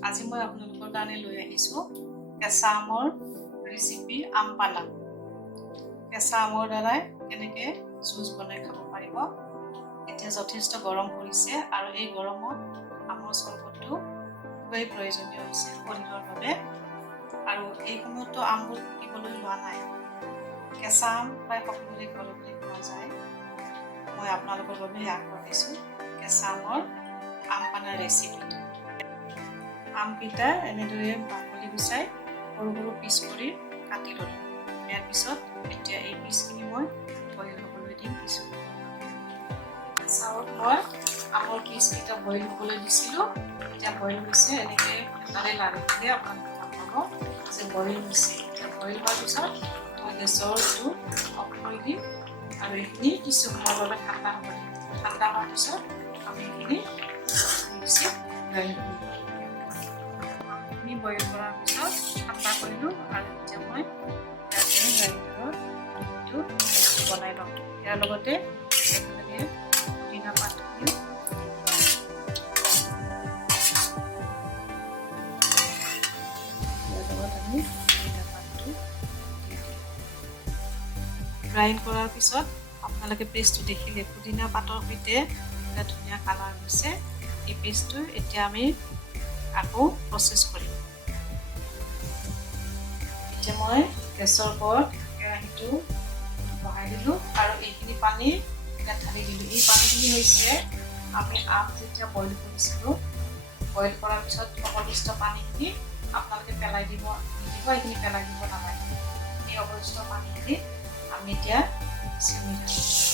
আজি মই আপোনালোকৰ কাৰণে লৈ আহিছোঁ কেঁচা আমৰ ৰেচিপি আম পানা। কেঁচা আমৰ দ্বাৰাই কেনেকৈ জুচ বনাই খাব পাৰিব। এতিয়া যথেষ্ট গৰম পৰিছে আৰু এই গৰমত আমৰ চৰবতটো খুবেই প্ৰয়োজনীয় হৈছে শৰীৰৰ বাবে। আৰু এই সময়ততো আমবোৰ পকিবলৈ লোৱা নাই। কেঁচা আম প্ৰায় সকলোৰে ঘৰতে পোৱা যায়। মই আপোনালোকৰ বাবে আগবঢ়াইছোঁ কেঁচা আমৰ আম পানাৰ ৰেচিপিটো। আমকেইটা এনেদৰে বাকলি গুচাই সৰু সৰু পিচ কৰি কাটি ল'লোঁ। ইয়াৰ পিছত এতিয়া এই পিচখিনি মই বইল হ'বলৈ দিম কিছু। চাওক, মই আমৰ পিচকেইটা বইল হ'বলৈ দিছিলোঁ। এতিয়া বইল হৈছে, এনেকৈ এটাৰে লাৰি দিলে আপোনালোকে গম পাব যে বইল হৈছে। এতিয়া বইল হোৱাৰ পিছত মই গেছৰ জুইটো অফ কৰি দিম আৰু এইখিনি কিছু সময়ৰ বাবে ঠাণ্ডা হ'ব দিম। ঠাণ্ডা হোৱাৰ পিছত আমি এইখিনি মিক্সিত গ্ৰাইণ্ড কৰিম। বইল কৰাৰ পিছত ঠাণ্ডা কৰিলোঁ আৰু এতিয়া মই ইয়াতে গ্ৰাইণ্ডাৰত বনাই লওঁ। ইয়াৰ লগতে একেলগে পুদিনা পাত দিওঁ। ইয়াৰ লগত আমি পুদিনা পাতটো গ্ৰাইণ্ড কৰাৰ পিছত আপোনালোকে পেষ্টটো দেখিলে পুদিনা পাতৰ সৈতে এটা ধুনীয়া কালাৰ হৈছে। এই পেষ্টটো এতিয়া আমি আকৌ প্ৰচেছ কৰিম। এতিয়া মই গেছৰ ওপৰত কেৰাহীটো বহাই দিলোঁ আৰু এইখিনি পানী ইয়াত ঢালি দিলোঁ। এই পানীখিনি হৈছে আমি আম যেতিয়া বইল কৰিছিলোঁ, বইল কৰাৰ পিছত অৱশিষ্ট পানীখিনি আপোনালোকে পেলাই দিব নিদিব, এইখিনি পেলাই দিব নালাগে। এই অৱশিষ্ট পানীখিনি আমি এতিয়া চেনি ঢালিম।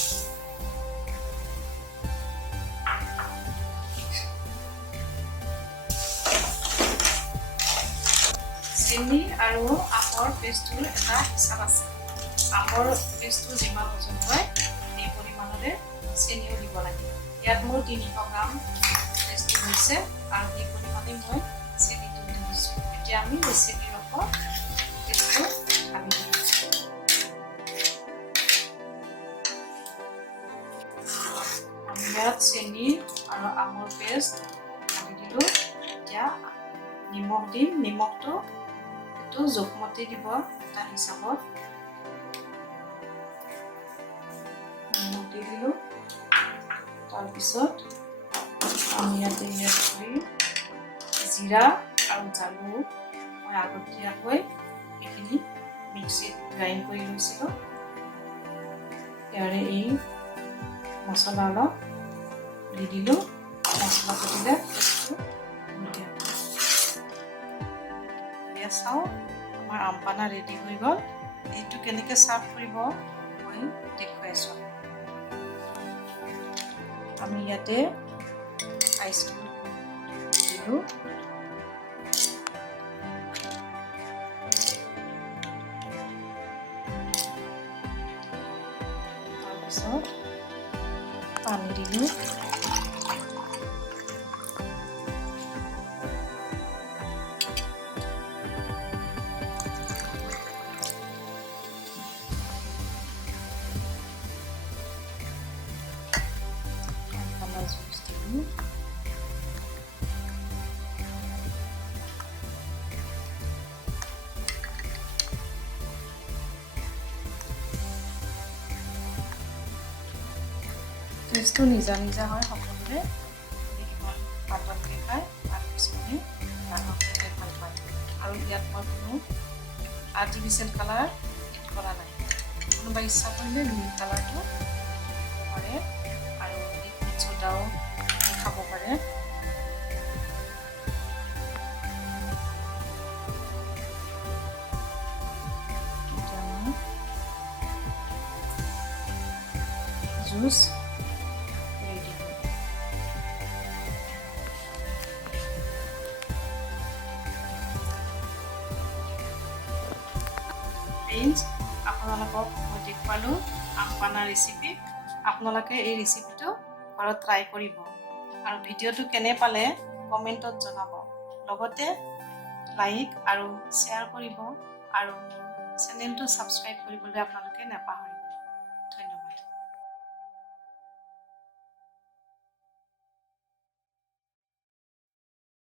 চেনি আৰু আমৰ পেষ্টটোৰ এটা হিচাপ আছে। আমৰ পেষ্টটো যিমান ওজন হয় সেই পৰিমাণৰে চেনিও দিব লাগে। ইয়াত মোৰ 300 গ্ৰাম পেষ্টটো হৈছে আৰু সেই পৰিমাণে মই চেনিটো দি দিছোঁ। এতিয়া আমি এই চেনিৰ ওপৰত পেষ্টটো ঢালি দিম। আমি ইয়াত চেনি আৰু আমৰ পেষ্ট ঢালি দিলোঁ। এতিয়া নিমখ দিম। নিমখটো জোখমতে দিব এটা হিচাপত। নিমখ দি দিলোঁ। তাৰপিছত আমি ইয়াতে এড কৰি জিৰা আৰু জালুক মই আগতীয়াকৈ এইখিনি মিক্সিত গ্ৰাইণ্ড কৰি লৈছিলোঁ। ইয়াৰে এই মছলা অলপ দি দিলোঁ। মছলাটো দিলে টেষ্টটো ধুনীয়া। চাওঁ, আমাৰ আম পানা ৰেডি হৈ গ'ল। এইটো কেনেকৈ চাৰ্ভ কৰিব মই দেখুৱাইছোঁ। আমি ইয়াতে আইচক্ৰীম দিলোঁ। তাৰপিছত পানী দিলোঁ। জুচ দিলোঁ। টেষ্টটো নিজা নিজা হয় সকলোৰে। ইমান পাতলকৈ খায় আৰু কিছুমানে ডাঙৰকৈ খাই ভাল পায়। আৰু ইয়াত মই কোনো আৰ্টিফিচিয়েল কালাৰ এড কৰা নাই। কোনোবা ইচ্ছা কৰিলে গ্ৰীণ কালাৰটো দিব পাৰে আৰু লিকুইড চ'ডাও খাব পাৰে। এতিয়া মই জুচ ৰেডি হ'ল। ফ্ৰেণ্ডছ, আপোনালোকক মই দেখুৱালোঁ আম পানা ৰেচিপি। আপোনালোকে এই ৰেচিপিটো ঘৰত ট্ৰাই কৰিব আৰু ভিডিঅ'টো কেনে পালে কমেণ্টত জনাব। লগতে লাইক আৰু শ্বেয়াৰ কৰিব আৰু মোৰ চেনেলটো ছাবস্ক্ৰাইব কৰিবলৈ আপোনালোকে নাপাহৰিব।